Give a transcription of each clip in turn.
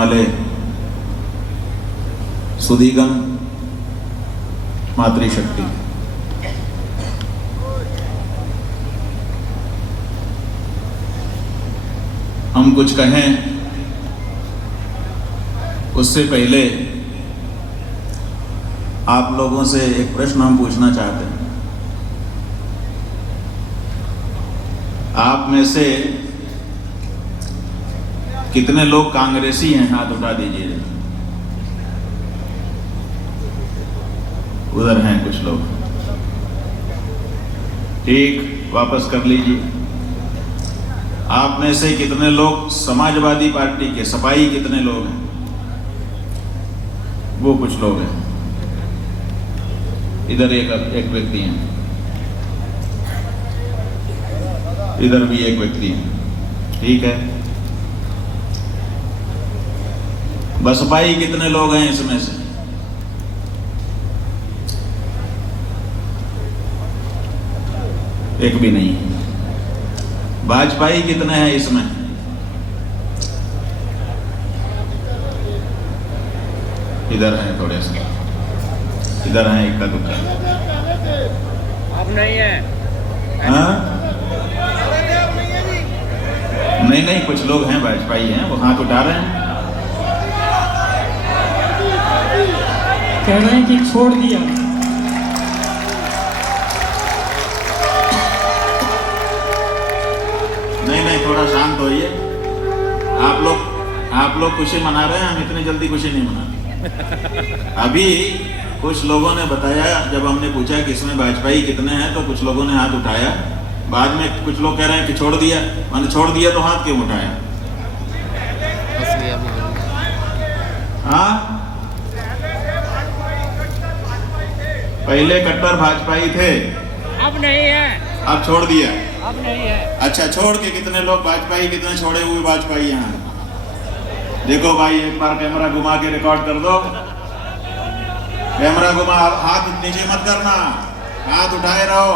वाले सुधीगण, मातृशक्ति, हम कुछ कहें उससे पहले आप लोगों से एक प्रश्न हम पूछना चाहते हैं। आप में से कितने लोग कांग्रेसी हैं? हाथ उठा दीजिए। उधर हैं कुछ लोग, ठीक, वापस कर लीजिए। आप में से कितने लोग समाजवादी पार्टी के, सपाई कितने लोग हैं? वो कुछ लोग हैं। इधर एक व्यक्ति हैं, इधर भी एक व्यक्ति है, ठीक है। बसपाई कितने लोग हैं इसमें से? एक भी नहीं। भाजपाई कितने हैं इसमें? इधर हैं थोड़े से, इधर हैं इक्का दुक्का। अब नहीं है। हाँ? नहीं, कुछ लोग हैं भाजपाई हैं, वो हाथ उठा रहे हैं। कह रहे हैं कि छोड़ दिया। नहीं, थोड़ा शांत होइए। आप लोग खुशी मना रहे हैं, हम इतनी जल्दी खुशी नहीं मनाते। अभी कुछ लोगों ने बताया, जब हमने पूछा कि इसमें भाजपाई कितने हैं, तो कुछ लोगों ने हाथ उठाया। बाद में कुछ लोग कह रहे हैं कि छोड़ दिया। मैंने छोड़ दिया तो हाथ क्यों उठाया? हाँ, पहले कट्टर भाजपाई थे, अब नहीं है। अब छोड़ दिया। अब नहीं है। अच्छा, छोड़ के कितने लोग भाजपाई, कितने छोड़े हुए भाजपाई यहाँ? देखो भाई, एक बार कैमरा घुमा के रिकॉर्ड कर दो। कैमरा घुमा, हाथ नीचे मत करना, हाथ उठाए रहो।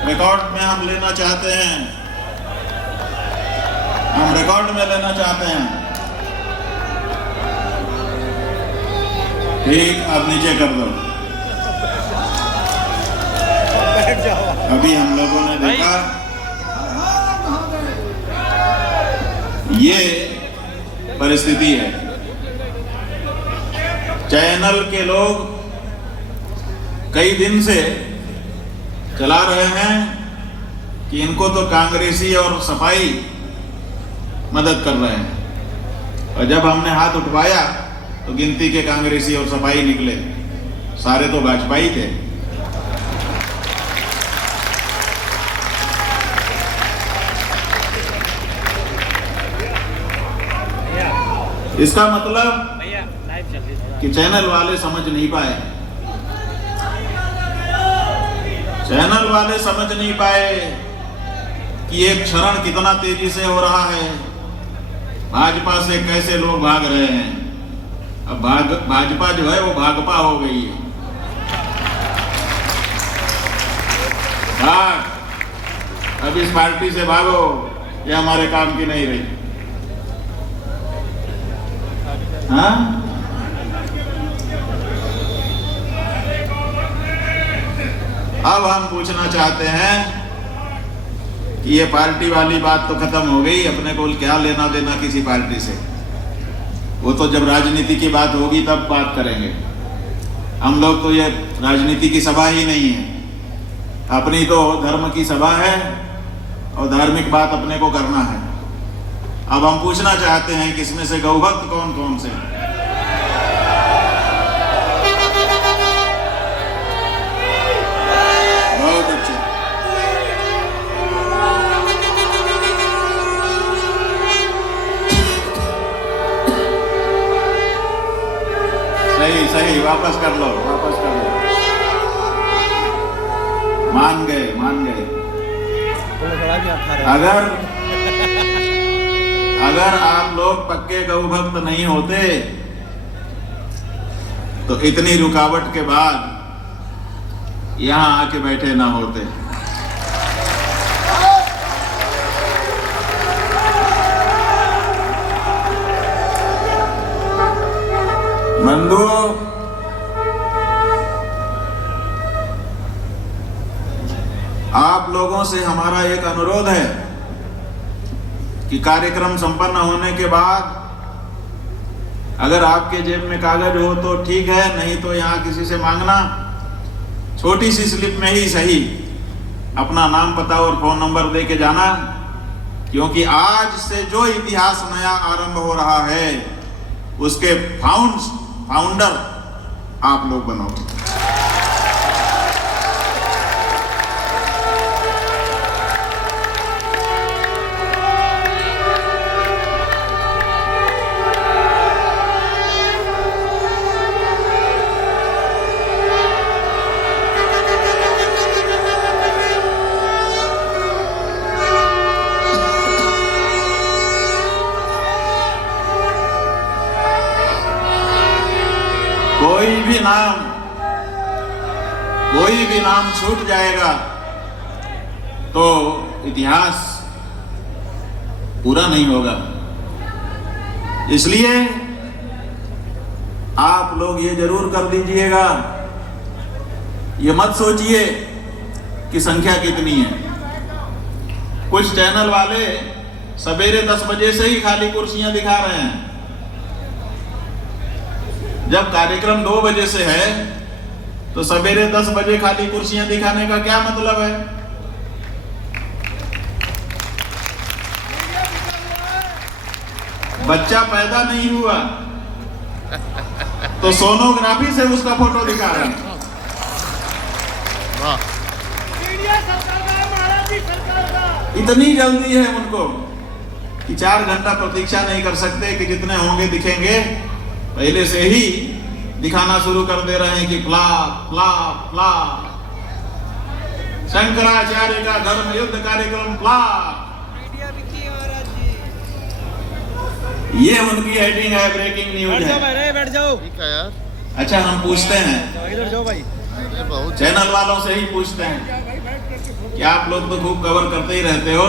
रिकॉर्ड में हम लेना चाहते हैं, हम रिकॉर्ड में लेना चाहते हैं। ठीक, अब नीचे कर दो। अभी हम लोगों ने देखा ये परिस्थिति है। चैनल के लोग कई दिन से चला रहे हैं कि इनको तो कांग्रेसी और सपाई मदद कर रहे हैं, और जब हमने हाथ उठवाया तो गिनती के कांग्रेसी और सपाई निकले, सारे तो भाजपाई थे। इसका मतलब कि चैनल वाले समझ नहीं पाए, चैनल वाले समझ नहीं पाए कि एक क्षरण कितना तेजी से हो रहा है। भाजपा से कैसे लोग भाग रहे हैं। अब भाजपा जो है वो भागपा हो गई है। भाग, अब इस पार्टी से भागो, ये हमारे काम की नहीं रही। हाँ? अब हम पूछना चाहते हैं कि ये पार्टी वाली बात तो खत्म हो गई, अपने को क्या लेना देना किसी पार्टी से। वो तो जब राजनीति की बात होगी तब बात करेंगे। हम लोग तो ये राजनीति की सभा ही नहीं है, अपनी तो धर्म की सभा है और धार्मिक बात अपने को करना है। अब हम पूछना चाहते हैं कि इसमें से गौभक्त कौन कौन से हैं? बहुत अच्छे। सही सही, वापस कर लो, वापस कर लो। मान गए, मान गए। अगर आप लोग पक्के गौभक्त नहीं होते तो इतनी रुकावट के बाद यहां आके बैठे ना होते। बंधुओं, आप लोगों से हमारा एक अनुरोध है कि कार्यक्रम संपन्न होने के बाद अगर आपके जेब में कागज हो तो ठीक है, नहीं तो यहाँ किसी से मांगना, छोटी सी स्लिप में ही सही अपना नाम, पता और फोन नंबर दे के जाना, क्योंकि आज से जो इतिहास नया आरंभ हो रहा है उसके फाउंडर आप लोग बनोगे। कोई भी नाम छूट जाएगा तो इतिहास पूरा नहीं होगा। इसलिए आप लोग ये जरूर कर दीजिएगा, ये मत सोचिए कि संख्या कितनी है। कुछ चैनल वाले सवेरे 10 बजे से ही खाली कुर्सियां दिखा रहे हैं, जब कार्यक्रम 2 बजे से है तो सवेरे 10 बजे खाली कुर्सियां दिखाने का क्या मतलब है? बच्चा पैदा नहीं हुआ तो सोनोग्राफी से उसका फोटो दिखा रहे हैं। इतनी जल्दी है उनको कि 4 घंटा प्रतीक्षा नहीं कर सकते कि जितने होंगे दिखेंगे, पहले से ही दिखाना शुरू कर दे रहे हैं कि फ्लॉप फ्लॉप फ्लॉप, शंकराचार्य का धर्म युद्ध कार्यक्रम फ्लॉप। ये उनकी हेडिंग है, ब्रेकिंग न्यूज है। बैठ जाओ। ठीक है यार। अच्छा, हम पूछते हैं, इधर जाओ भाई, चैनल वालों से ही पूछते हैं कि आप लोग तो खूब कवर करते ही रहते हो,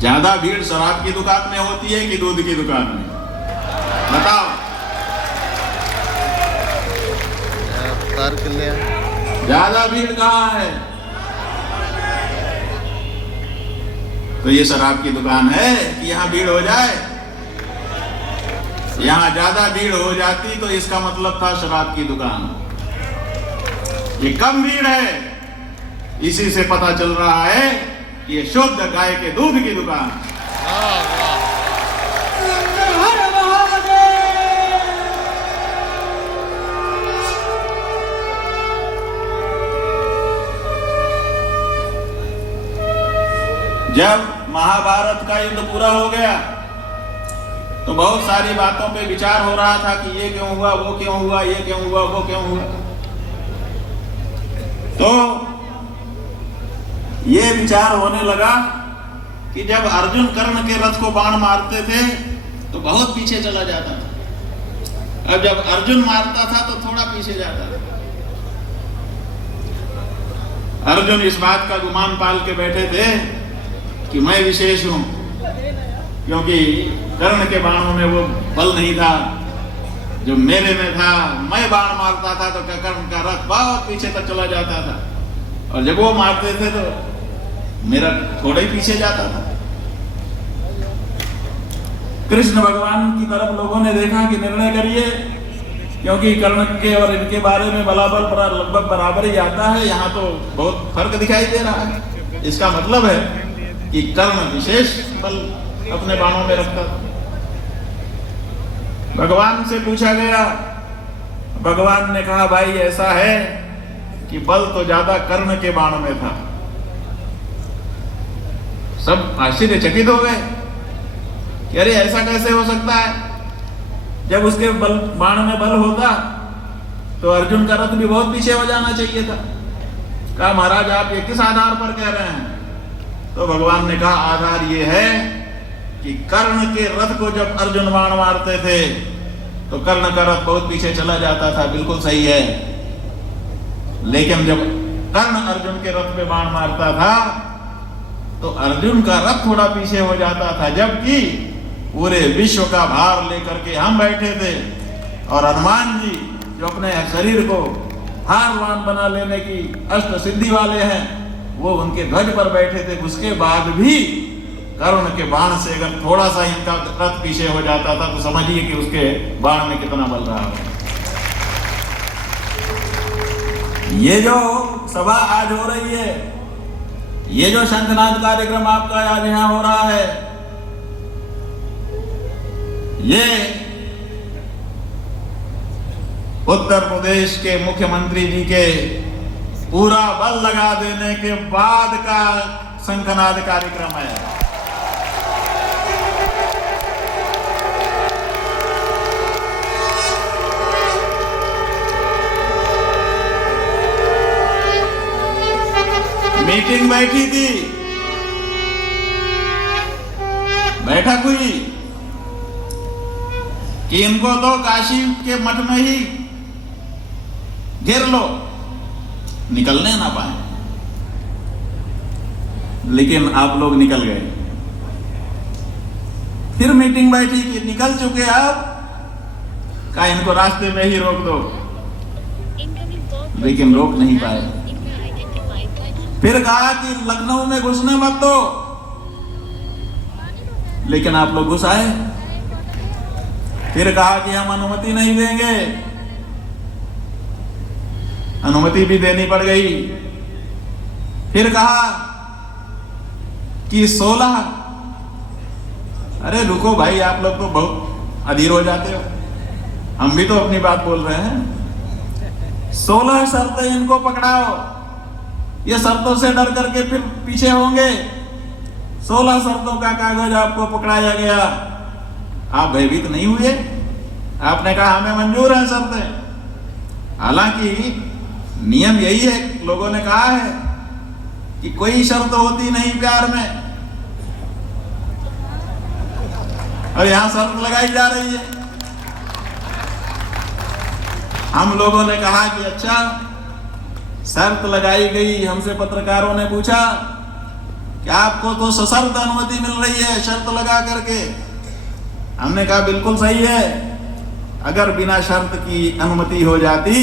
ज्यादा भीड़ शराब की दुकान में होती है कि दूध की दुकान में? बताओ। ज्यादा भीड़ कहाँ है? तो ये शराब की दुकान है कि यहाँ भीड़ हो जाए? यहाँ ज्यादा भीड़ हो जाती तो इसका मतलब था शराब की दुकान। ये कम भीड़ है, इसी से पता चल रहा है कि ये शुद्ध गाय के दूध की दुकान। जब महाभारत का युद्ध पूरा हो गया तो बहुत सारी बातों पे विचार हो रहा था कि ये क्यों हुआ, वो क्यों हुआ, ये क्यों हुआ, वो क्यों हुआ। तो ये विचार होने लगा कि जब अर्जुन कर्ण के रथ को बाण मारते थे तो बहुत पीछे चला जाता था, अब जब अर्जुन मारता था तो थोड़ा पीछे जाता था। अर्जुन इस बात का गुमान पाल के बैठे थे कि मैं विशेष हूं, क्योंकि कर्ण के बाणों में वो बल नहीं था जो मेरे में था। मैं बाण मारता था तो कर्ण का रथ बहुत पीछे तक चला जाता था, और जब वो मारते थे तो मेरा थोड़ा ही पीछे जाता था। कृष्ण भगवान की तरफ लोगों ने देखा कि निर्णय करिए, क्योंकि कर्ण के और इनके बारे में बलाबल लगभग बराबर ही आता है, यहाँ तो बहुत फर्क दिखाई दे रहा है। इसका मतलब है कि कर्ण विशेष बल अपने बाणों में रखता था। भगवान से पूछा गया, भगवान ने कहा भाई ऐसा है कि बल तो ज्यादा कर्ण के बाण में था। सब आश्चर्यचकित हो गए कि अरे ऐसा कैसे हो सकता है, जब उसके बाण में बल होता तो अर्जुन का रथ भी बहुत पीछे हो जाना चाहिए था। कहा महाराज आप ये किस आधार पर कह रहे हैं? तो भगवान ने कहा आधार ये है कि कर्ण के रथ को जब अर्जुन बाण मारते थे तो कर्ण का रथ बहुत पीछे चला जाता था, बिल्कुल सही है। लेकिन जब कर्ण अर्जुन के रथ पे बाण मारता था तो अर्जुन का रथ थोड़ा पीछे हो जाता था, जबकि पूरे विश्व का भार लेकर के हम बैठे थे, और हनुमान जी जो अपने शरीर को हारवान बना लेने की अष्ट सिद्धि वाले हैं, वो उनके ध्वज पर बैठे थे। उसके बाद भी कर्ण के बाण से अगर थोड़ा सा इनका रथ पीछे हो जाता था तो समझिए कि उसके बाण में कितना बल रहा है। ये जो सभा आज हो रही है, ये जो शंखनाद कार्यक्रम आपका आज यहां हो रहा है, ये उत्तर प्रदेश के मुख्यमंत्री जी के पूरा बल लगा देने के बाद का शंखनाद कार्यक्रम है। मीटिंग बैठी थी, बैठक हुई कि इनको तो काशी के मठ में ही घेर लो, निकलने ना पाए, लेकिन आप लोग निकल गए। फिर मीटिंग बैठी कि निकल चुके आप, का इनको रास्ते में ही रोक दो, लेकिन रोक नहीं पाए। फिर कहा कि लखनऊ में घुसने मत दो, लेकिन आप लोग घुस आए। फिर कहा कि हम अनुमति नहीं देंगे, अनुमति भी देनी पड़ गई। फिर कहा कि 16, अरे रुको भाई, आप लोग तो बहुत अधीर हो जाते हो, हम भी तो अपनी बात बोल रहे हैं। 16 शर्तें इनको पकड़ाओ, ये शर्तों से डर करके फिर पीछे होंगे। 16 शर्तों का कागज आपको पकड़ाया गया, आप भयभीत नहीं हुए, आपने कहा हमें मंजूर है शर्तें। हालांकि नियम यही है, लोगों ने कहा है कि कोई शर्त होती नहीं प्यार में, और यहां शर्त लगाई जा रही है। हम लोगों ने कहा कि अच्छा, शर्त लगाई गई। हमसे पत्रकारों ने पूछा कि आपको तो सशर्त अनुमति मिल रही है शर्त लगा करके। हमने कहा बिल्कुल सही है, अगर बिना शर्त की अनुमति हो जाती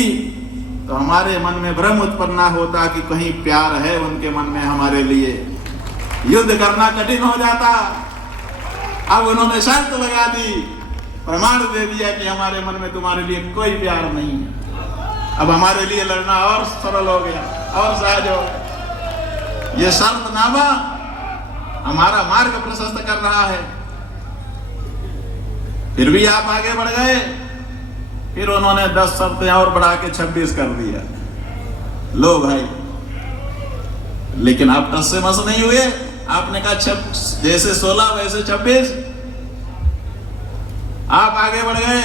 तो हमारे मन में भ्रम उत्पन्न होता कि कहीं प्यार है उनके मन में हमारे लिए, युद्ध करना कठिन हो जाता। अब उन्होंने शर्त लगा दी, प्रमाण दे दिया कि हमारे मन में तुम्हारे लिए कोई प्यार नहीं है। अब हमारे लिए लड़ना और सरल हो गया और सहज हो गया। ये शर्तनामा हमारा मार्ग प्रशस्त कर रहा है। फिर भी आप आगे बढ़ गए, फिर उन्होंने 10 शर्तें और बढ़ा के 26 कर दिया। लो भाई, लेकिन आप टस से मस नहीं हुए, आपने कहा जैसे 16 वैसे 26, आप आगे बढ़ गए।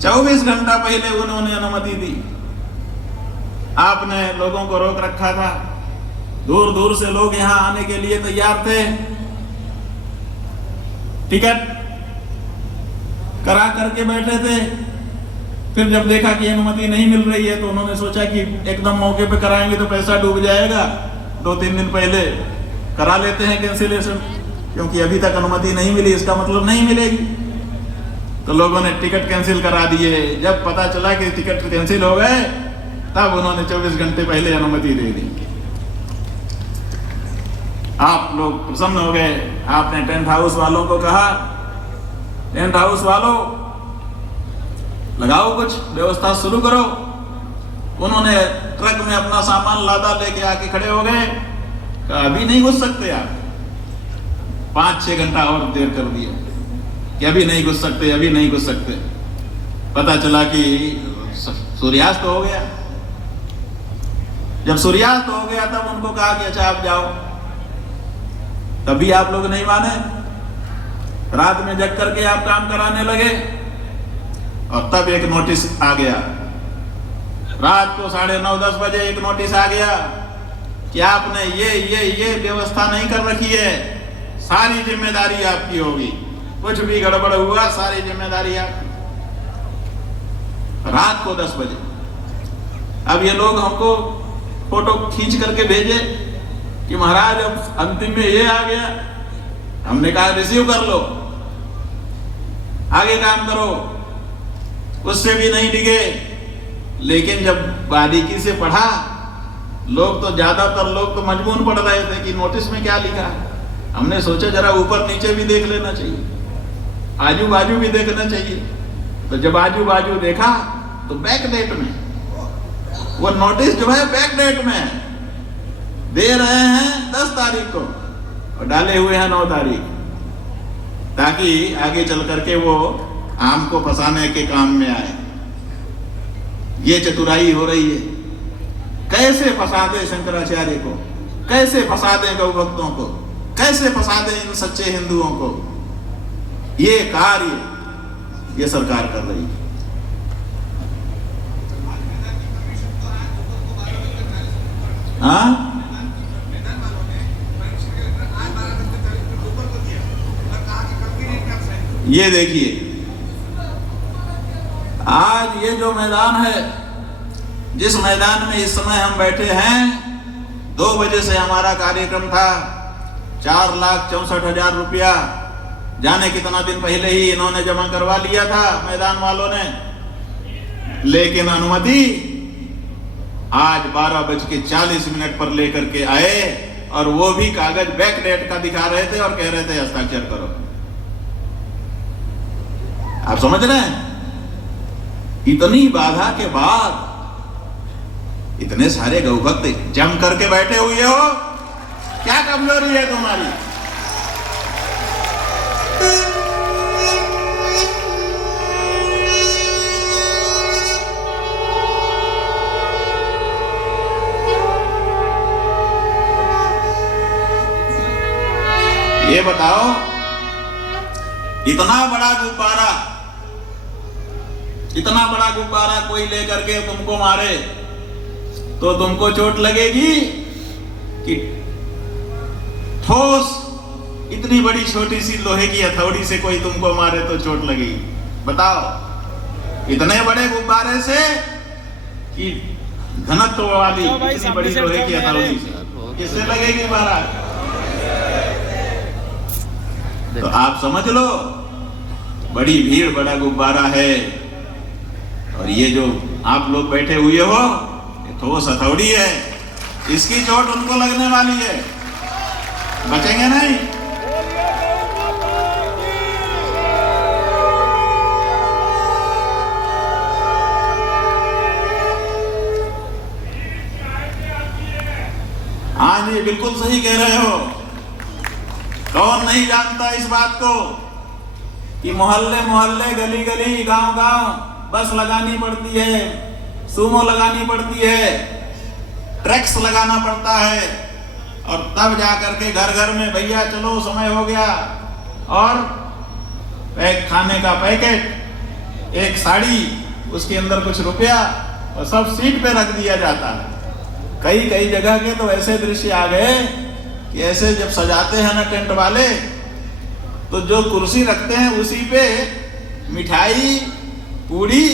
24 घंटा पहले उन्होंने अनुमति दी, आपने लोगों को रोक रखा था। दूर दूर से लोग यहां आने के लिए तैयार थे, टिकट करा करके बैठे थे। फिर जब देखा कि अनुमति नहीं मिल रही है तो उन्होंने सोचा कि एकदम मौके पे कराएंगे तो पैसा डूब जाएगा, 2-3 दिन पहले करा लेते हैं कैंसिलेशन, क्योंकि अभी तक अनुमति नहीं मिली, इसका मतलब नहीं मिलेगी। तो लोगों ने टिकट कैंसिल करा दिए। जब पता चला कि टिकट कैंसिल हो गए, तब उन्होंने 24 घंटे पहले अनुमति दे दी। आप लोग प्रसन्न हो गए। आपने टेंट हाउस वालों को कहा, टेंट हाउस वालों लगाओ, कुछ व्यवस्था शुरू करो। उन्होंने ट्रक में अपना सामान लादा लेके आके खड़े हो गए। अभी नहीं घुस सकते आप, 5-6 घंटा और देर कर दिया कि अभी नहीं घुस सकते, अभी नहीं घुस सकते। पता चला कि सूर्यास्त हो गया। जब सूर्यास्त हो गया तब उनको कहा कि अच्छा आप जाओ, तभी आप लोग नहीं माने। रात में जग करके आप काम कराने लगे, और तब एक नोटिस आ गया। रात को 9:30-10 बजे एक नोटिस आ गया कि आपने ये व्यवस्था नहीं कर रखी है, सारी जिम्मेदारी आपकी होगी, कुछ भी गड़बड़ हुआ सारी जिम्मेदारी आपकी। रात को 10 बजे। अब ये लोग हमको फोटो खींच करके भेजे कि महाराज अब अंतिम में ये आ गया हमने कहा रिसीव कर लो, आगे काम करो। उससे भी नहीं डिगे। लेकिन जब बारीकी से पढ़ा, लोग तो ज्यादातर लोग तो मजबूर पढ़ रहे थे कि नोटिस में क्या लिखा है। हमने सोचा जरा ऊपर नीचे भी देख लेना चाहिए, आजू बाजू भी देखना चाहिए। तो जब आजू बाजू देखा तो बैक डेट में वो नोटिस जो है बैक डेट में दे रहे हैं 10 तारीख को और डाले हुए हैं 9 तारीख, ताकि आगे चल करके वो आम को फंसाने के काम में आए। ये चतुराई हो रही है। कैसे फंसा दे शंकराचार्य को, कैसे फंसा दे गौ भक्तों को, कैसे फंसा दे इन सच्चे हिंदुओं को। ये कार्य ये सरकार कर रही है। हाँ, ये देखिए आज ये जो मैदान है, जिस मैदान में इस समय हम बैठे हैं, 2 बजे से हमारा कार्यक्रम था। 4,64,000 रुपया जाने कितना दिन पहले ही इन्होंने जमा करवा लिया था मैदान वालों ने, लेकिन अनुमति आज 12:40 पर लेकर के आए और वो भी कागज बैक डेट का दिखा रहे थे और कह रहे थे हस्ताक्षर करो। आप समझ रहे हैं? इतनी बाधा के बाद इतने सारे गौभक्त जम करके बैठे हुए हो, क्या कमजोरी है तुम्हारी? ये बताओ, इतना बड़ा गुब्बारा कोई लेकर के तुमको मारे तो तुमको चोट लगेगी कि ठोस इतनी बड़ी छोटी सी लोहे की हथौड़ी से कोई तुमको मारे तो चोट लगेगी? बताओ, इतने बड़े गुब्बारे से कि घनत्व वाली इतनी बड़ी लोहे की हथौड़ी से किससे लगेगी महाराज? तो आप समझ लो, बड़ी भीड़, बड़ा गुब्बारा है। और ये जो आप लोग बैठे हुए हो, ये ठोस हथौड़ी है, इसकी चोट उनको लगने वाली है, बचेंगे नहीं। हाँ जी, बिल्कुल सही कह रहे हो। कौन नहीं जानता इस बात को कि मोहल्ले मोहल्ले, गली गली, गांव गांव बस लगानी पड़ती है, सूमो लगानी पड़ती है, ट्रैक्स लगाना पड़ता है, और तब जाकर के घर घर में भैया चलो समय हो गया, और खाने का पैकेट, एक साड़ी, उसके अंदर कुछ रुपया, और सब सीट पे रख दिया जाता है। कई जगह के तो ऐसे दृश्य आ गए कि ऐसे जब सजाते हैं ना टेंट वाले, तो जो कुर्सी रखते हैं उसी पे मिठाई, पूड़ी,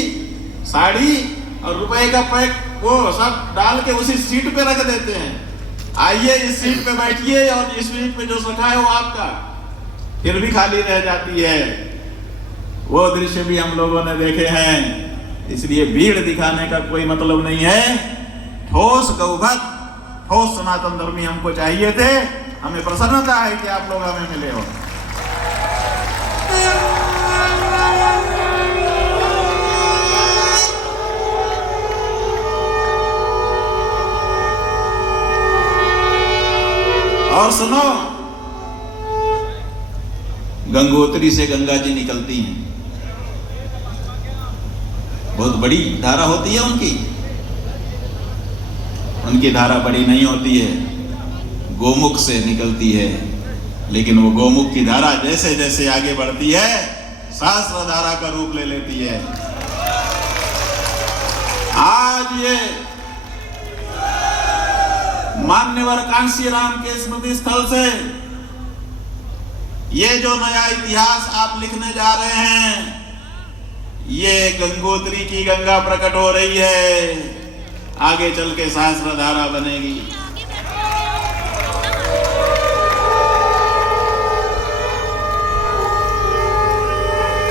साड़ी और रुपए का पैक वो सब डाल के उसी सीट पे रख देते हैं। आइए इस सीट पे बैठिए, और इस सीट पे जो सखा है वो आपका, फिर भी खाली रह जाती है। वो दृश्य भी हम लोगों ने देखे हैं। इसलिए भीड़ दिखाने का कोई मतलब नहीं है। ठोस गौभक्त, ठोस सनातन धर्मी हमको चाहिए थे। हमें प्रसन्नता है कि आप लोग हमें मिले हो। और सुनो, गंगोत्री से गंगा जी निकलती हैं, बहुत बड़ी धारा होती है उनकी धारा बड़ी नहीं होती है, गोमुख से निकलती है। लेकिन वो गोमुख की धारा जैसे जैसे आगे बढ़ती है, सहस्त्र धारा का रूप ले लेती है। आज ये मान्यवर कांशीराम के स्मृति स्थल से ये जो नया इतिहास आप लिखने जा रहे हैं, ये गंगोत्री की गंगा प्रकट हो रही है, आगे चल के सहस्त्र धारा बनेगी।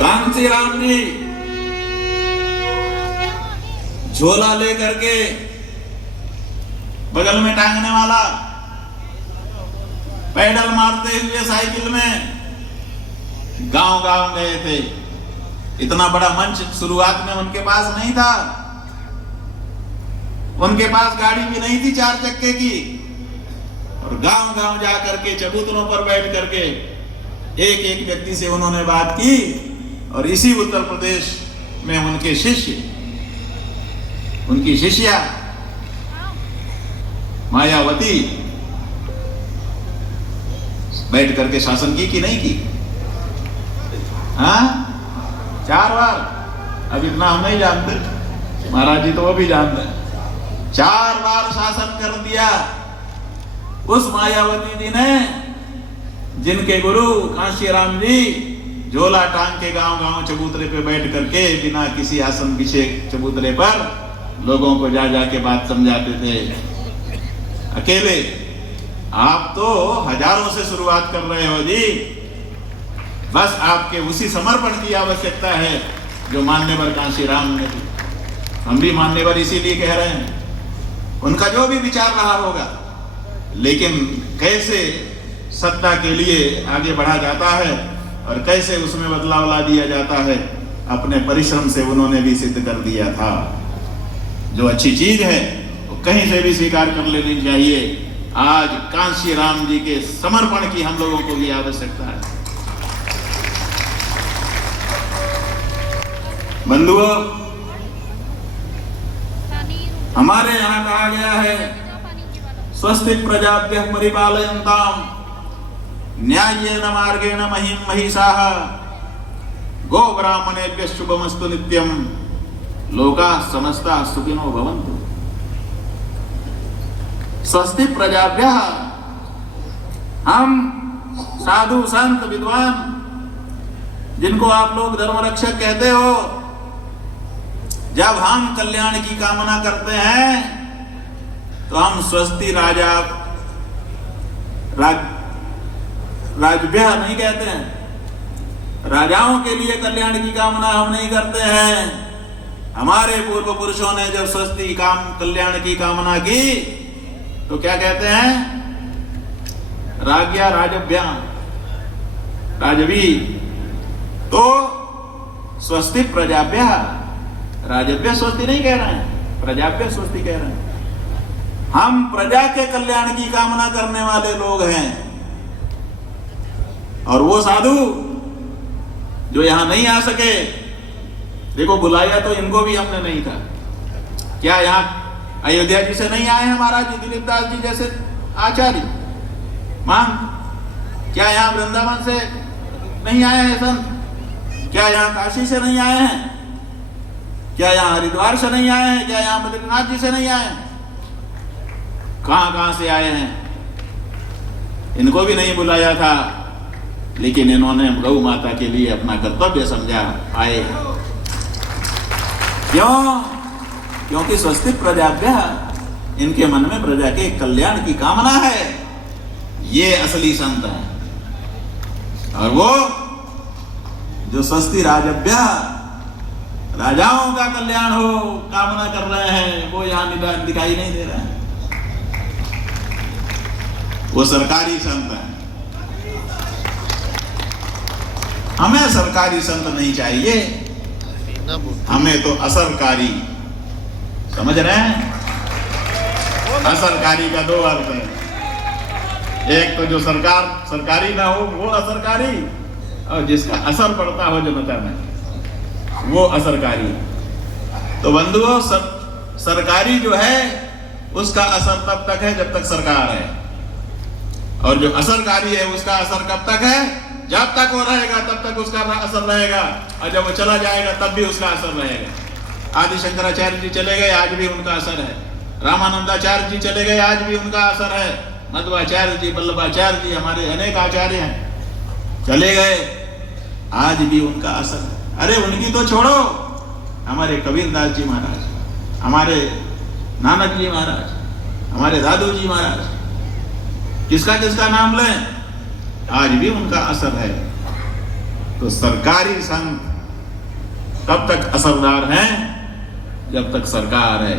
कांसी राम जी झोला लेकर के बगल में टांगने वाला, पैडल मारते हुए साइकिल में गांव गांव गए थे। इतना बड़ा मंच शुरुआत में उनके पास नहीं था, उनके पास गाड़ी भी नहीं थी 4 चक्के की, और गांव गांव जाकर के चबूतरों पर बैठ करके एक एक व्यक्ति से उन्होंने बात की। और इसी उत्तर प्रदेश में उनके शिष्य, उनकी शिष्या मायावती बैठ करके शासन की कि नहीं की? हाँ, 4 बार। अब इतना हम नहीं जानते, महाराज जी तो वो भी जानते हैं। 4 बार शासन कर दिया उस मायावती जी ने, जिनके गुरु कांशीराम जी झोला टांग के गांव गांव चबूतरे पे बैठ करके बिना किसी आसन पीछे चबूतरे पर लोगों को जा जा के बात समझाते थे अकेले। आप तो हजारों से शुरुआत कर रहे हो जी। बस आपके उसी समर्पण की आवश्यकता है जो मान्यवर कांशीराम ने दी। हम भी मान्यवर इसीलिए कह रहे हैं, उनका जो भी विचार रहा होगा, लेकिन कैसे सत्ता के लिए आगे बढ़ा जाता है और कैसे उसमें बदलाव ला दिया जाता है, अपने परिश्रम से उन्होंने भी सिद्ध कर दिया था। जो अच्छी चीज है वो कहीं से भी स्वीकार कर लेनी चाहिए। आज कांशीराम जी के समर्पण की हम लोगों को भी आवश्यकता है। बंधुओं, हमारे यहाँ कहा गया है स्वस्ति प्रजाभ्यः परिपालयन्ताम् न्याय्येन मार्गेण महीं महिषाः गो ब्राह्मणेभ्यः शुभमस्तु नित्यं लोकाः समस्ताः सुखिनो भवन्तु। स्वस्ति प्रजाभ्यः, हम साधु संत विद्वान जिनको आप लोग धर्म रक्षक कहते हो, जब हम कल्याण की कामना करते हैं तो हम स्वस्ति राजा राजभ्य नहीं कहते हैं। राजाओं के लिए कल्याण की कामना हम नहीं करते हैं। हमारे पूर्व पुरुषों ने जब स्वस्ति कल्याण की कामना की तो क्या कहते हैं? राज्ञा राजभ्या राजवी। तो स्वस्ति प्रजाभ्य, राजभ्य स्वस्ति नहीं कह रहे हैं, प्रजाभ्य स्वस्ति कह रहे हैं। हम प्रजा के कल्याण की कामना करने वाले लोग हैं। और वो साधु जो यहां नहीं आ सके, देखो बुलाया तो इनको भी हमने नहीं था। क्या यहाँ अयोध्या जी से नहीं आए हैं महाराज जी, दिलीप दास जी जैसे आचार्य मान? क्या यहाँ वृंदावन से नहीं आए हैं संत? क्या यहाँ काशी से नहीं आए हैं? क्या यहाँ हरिद्वार से नहीं आए हैं? क्या यहाँ बद्रीनाथ जी से नहीं आए हैं? कहां कहां से आए हैं? इनको भी नहीं बुलाया था, लेकिन इन्होंने गौ माता के लिए अपना कर्तव्य समझा, आए। क्यों? क्योंकि स्वस्ति प्रजाभ्य, इनके मन में प्रजा के कल्याण की कामना है। ये असली संत हैं। और वो जो स्वस्ति राजभ्य, राजाओं का कल्याण हो कामना कर रहे हैं, वो यहां दिखाई नहीं दे रहे हैं। वो सरकारी संत है। हमें सरकारी संत नहीं चाहिए, हमें तो असरकारी। समझ रहे हैं? असरकारी का 2 अर्थ है। एक तो जो सरकारी ना हो वो असरकारी, और जिसका असर पड़ता हो जनता में वो असरकारी। तो बंधुओं, सरकारी जो है उसका असर तब तक है जब तक सरकार है, और जो असरकारी है उसका असर कब तक है? जब तक वो रहेगा तब तक उसका असर रहेगा, और जब वो चला जाएगा तब भी उसका असर रहेगा। आदि शंकराचार्य जी चले गए, आज भी उनका असर है। रामानंदाचार्य जी चले गए, आज भी उनका असर है। मध्वाचार्य जी, वल्लभाचार्य जी, हमारे अनेक आचार्य हैं, चले गए, आज भी उनका असर है। अरे उनकी तो छोड़ो, हमारे कबीरदास जी महाराज, हमारे नानक जी महाराज, हमारे दादू जी महाराज, किसका किसका नाम लें, आज भी उनका असर है। तो सरकारी संत तब तक असरदार हैं जब तक सरकार है।